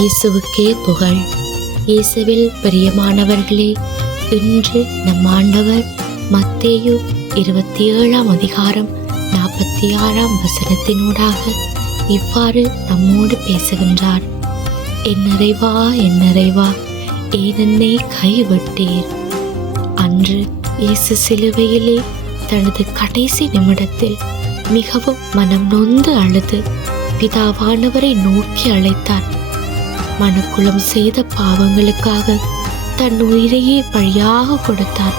இயேசுவுக்கே புகழ். இயேசுவில் பிரியமானவர்களே, இன்று நம் ஆண்டவர் மத்தேயு 27 அதிகாரம் 46 இவ்வாறு நம்மோடு பேசுகின்றார். என் நிறைவா, என் நிறைவா, ஏன் என்னை கைவிட்டீர்? அன்று இயேசு சிலுவையிலே தனது கடைசி நிமிடத்தில் மிகவும் மனம் நொந்து அழுது பிதாவானவரை நோக்கி அழைத்தார். மனுக்குலம் செய்த பாவங்களுக்காக தன் உயிரையே பழியாக கொடுத்தார்.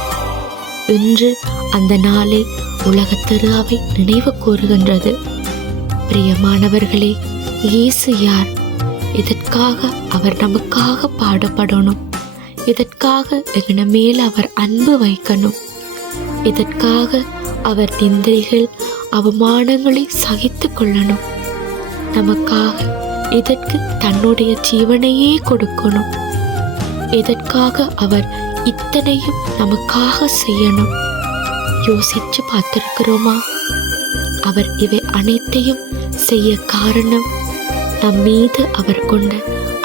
இன்று அந்த நாளை உலக திரு அவை நினைவு கூறுகின்றது. பிரியமானவர்களே, இயேசு யார்? இதற்காக அவர் நமக்காக பாடப்படணும். இதற்காக எங்கன மேல் அவர் அன்பு வைக்கணும். இதற்காக அவர் நிந்தைகள் அவமானங்களை சகித்து கொள்ளணும். நமக்காக இதற்கு தன்னுடைய ஜீவனையே கொடுக்கணும். இதற்காக அவர் இத்தனையும் நமக்காக செய்யணும். யோசிச்சு பார்த்திருக்கிறோமா? அவர் இவை அனைத்தையும் செய்ய காரணம் நம் மீது அவர் கொண்ட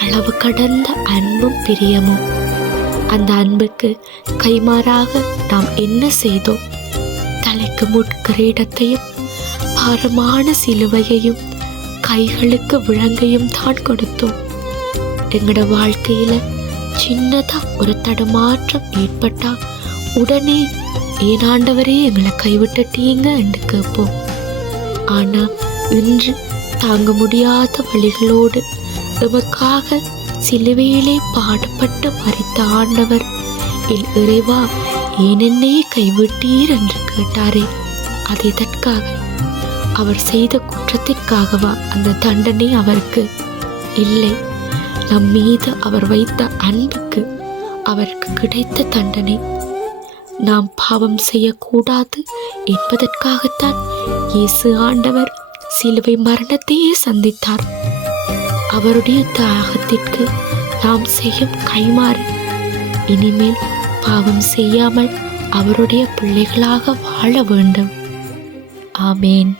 அளவு கடந்த அன்பும் பிரியமும். அந்த அன்புக்கு கைமாறாக நாம் என்ன செய்தோம்? தலைக்கு முட்கிரீடத்தையும் பாரமான சிலுவையையும் கைகளுக்கு விலங்கையும் தான் கொடுத்தோம். எங்களோட வாழ்க்கையில சின்னதா ஒரு தடுமாற்றம் ஏற்பட்டா உடனே ஏனாண்டவரே எங்களை கைவிட்டுட்டீங்க என்று கேட்போம். ஆனா இன்று தாங்க முடியாத வழிகளோடு எமக்காக சிலுவையிலே பாடுபட்டு மரித்த ஆண்டவர், என் இறைவா, ஏனென்னே கைவிட்டீர் என்று கேட்டாரே, அது எதற்காக? அவர் செய்த குற்றத்திற்காகவா அந்த தண்டனை அவருக்கு? இல்லை, நம் மீது அவர் வைத்த அன்புக்கு அவருக்கு கிடைத்த தண்டனை. நாம் பாவம் செய்யக்கூடாது என்பதற்காகத்தான் இயேசு ஆண்டவர் சிலுவை மரணத்தையே சந்தித்தார். அவருடைய தியாகத்திற்கு நாம் செய்யும் கைமாறு இனிமேல் பாவம் செய்யாமல் அவருடைய பிள்ளைகளாக வாழ வேண்டும். ஆமேன்.